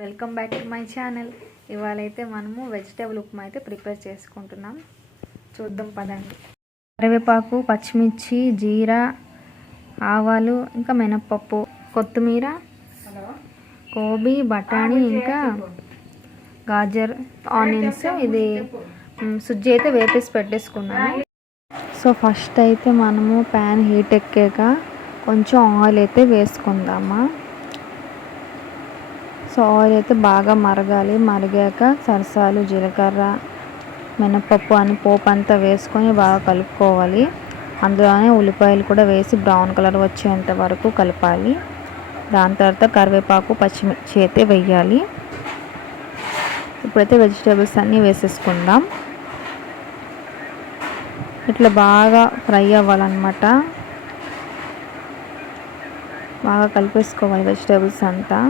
Welcome back to my channel. ఇవాళ అయితే మనము వెజిటేబుల్ ఉప్మా అయితే ప్రిపేర్ చేసుకుంటున్నాం. చూద్దాం పదండి. కరివేపాకు, పచ్చిమిర్చి, జీరా, ఆవాలు, ఇంకా మినప్పప్పు, కొత్తిమీర, గోబీ, బఠానీ, ఇంకా గాజర్, ఆనియన్స్, ఇది సుజ్జి అయితే వేపేసి పెట్టేసుకున్నాను. సో ఫస్ట్ అయితే మనము ప్యాన్ హీట్ ఎక్కాక కొంచెం ఆయిల్ అయితే వేసుకుందామా. సో ఆయిల్ అయితే బాగా మరగాలి. మరిగాక సరసాలు, జీలకర్ర, మినపప్పు అని పోపు అంతా వేసుకొని బాగా కలుపుకోవాలి. అందులోనే ఉల్లిపాయలు కూడా వేసి బ్రౌన్ కలర్ వచ్చేంత వరకు కలపాలి. దాని తర్వాత కరివేపాకు, పచ్చిమిర్చి అయితే వేయాలి. ఇప్పుడైతే వెజిటేబుల్స్ అన్నీ వేసేసుకుందాం. ఇట్లా బాగా ఫ్రై అవ్వాలన్నమాట. బాగా కలిపేసుకోవాలి వెజిటేబుల్స్ అంతా.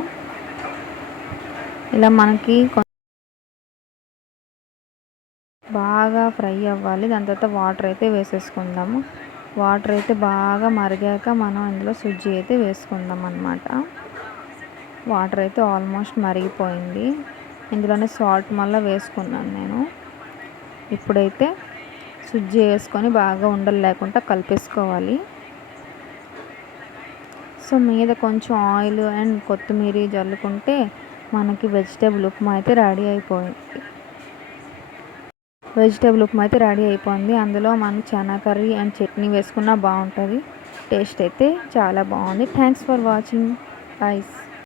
ఇలా మనకి బాగా ఫ్రై అవ్వాలి. దాని తర్వాత వాటర్ అయితే వేసేసుకుందాము. వాటర్ అయితే బాగా మరిగాక మనం ఇందులో సుజ్జి అయితే వేసుకుందాం అన్నమాట. వాటర్ అయితే ఆల్మోస్ట్ మరిగిపోయింది. ఇందులోనే సాల్ట్ మళ్ళీ వేసుకున్నాను నేను. ఇప్పుడైతే సుజ్జి వేసుకొని బాగా ఉండలు లేకుండా కలిపేసుకోవాలి. సో మీద కొంచెం ఆయిల్ అండ్ కొత్తిమీర జల్లుకుంటే మనకి వెజిటేబుల్ ఉప్మా అయితే రెడీ అయిపోయింది. అందులో మనం చనా కర్రీ అండ్ చట్నీ వేసుకున్నా బాగుంటుంది. టేస్ట్ అయితే చాలా బాగుంది. Thanks for watching guys.